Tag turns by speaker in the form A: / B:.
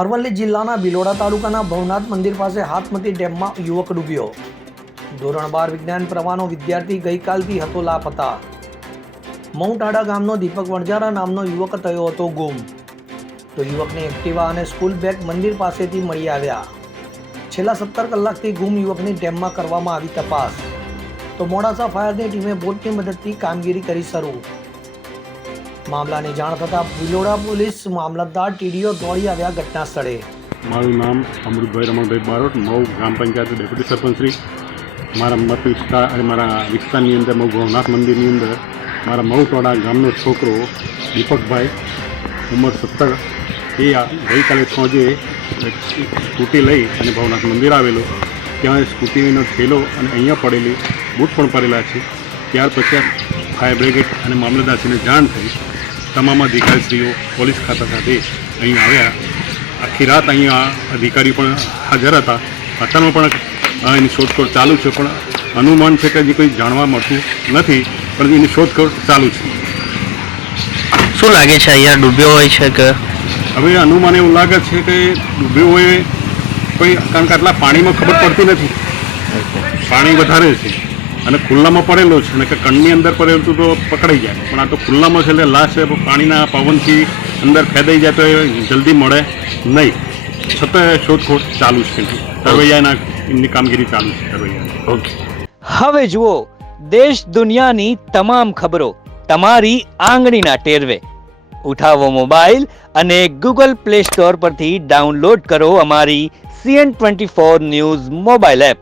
A: અરવલ્લી જિલ્લાના બિલોડા તાલુકાના ભવનાથ મંદિર પાસે હાથમતી ડેમમાં યુવક ડૂબ્યો. ધોરણ બાર વિજ્ઞાન પ્રવાહનો વિદ્યાર્થી ગઈકાલથી હતો. લાપતા હતા આડા ગામનો દીપક વણજારા નામનો યુવક થયો હતો ગુમ. તો યુવકને એક્ટિવા અને સ્કૂલ બેગ મંદિર પાસેથી મળી આવ્યા. છેલ્લા સત્તર કલાકથી ગુમ યુવકની ડેમમાં કરવામાં આવી તપાસ. તો મોડાસા ફાયરની ટીમે બોટની મદદથી કામગીરી કરી શરૂ. મામલાની જાણ થતાં બિલોડા પોલીસ મામલતદાર ટીડીઓ દોડી આવ્યા ઘટના સ્થળે
B: મારું નામ અમૃતભાઈ રમણભાઈ બારોટ મઉ ગ્રામ પંચાયત ડેપ્યુટી સરપંચશ્રી. મારા મત વિસ્તાર અને મારા વિસ્તારની અંદર મઉ ભવનાથ મંદિરની અંદર મારા મઉટવાડા ગામનો છોકરો દીપકભાઈ, ઉંમર સત્તર. એ ગઈકાલે સાંજે સ્કૂટી લઈ અને ભવનાથ મંદિર આવેલું. ત્યાં સ્કૂટીનો થેલો અને અહીંયા પડેલી બૂટ પણ પડેલા છે. ત્યાર પછી ફાયર બ્રિગેડ અને મામલતદારશ્રીને જાણ થઈ તમામ અધિકારીશ્રીઓ પોલીસ ખાતા સાથે અહીં આવ્યા. આખી રાત અહીંયા અધિકારી પણ હાજર હતા. અત્યારમાં પણ એની શોધખોળ ચાલુ છે પણ અનુમાન છે કે હજી કોઈ જાણવા મળતું નથી પણ એની શોધખોળ ચાલુ છે.
C: શું લાગે છે અહીંયા ડૂબ્યો હોય છે કે?
B: હવે અનુમાન એવું લાગે છે કે ડૂબ્યો હોય કોઈ કારણ કે આટલા પાણીમાં ખબર પડતી નથી. પાણી વધારે છે. અને ખુલ્લામાં પડેલો છે. અને કે કણની અંદર પડેલું તો પકડાઈ જાય. પણ આ તો ખુલ્લામાં છે એટલે લાશ પાણીના પવનથી અંદર ફેદાઈ જાય તો એ જલ્દી મળે નહીં. છતાં શોધખોળ ચાલુ છે. તરવૈયાના એમની કામગીરી ચાલુ છે તરવૈયાની.
C: ઓકે
D: હવે જુઓ, દેશ દુનિયાની તમામ ખબરો તમારી આંગળીના ટેરવે. ઉઠાવો મોબાઈલ અને ગૂગલ પ્લે સ્ટોર પરથી ડાઉનલોડ કરો અમારી CN twenty four news mobile app.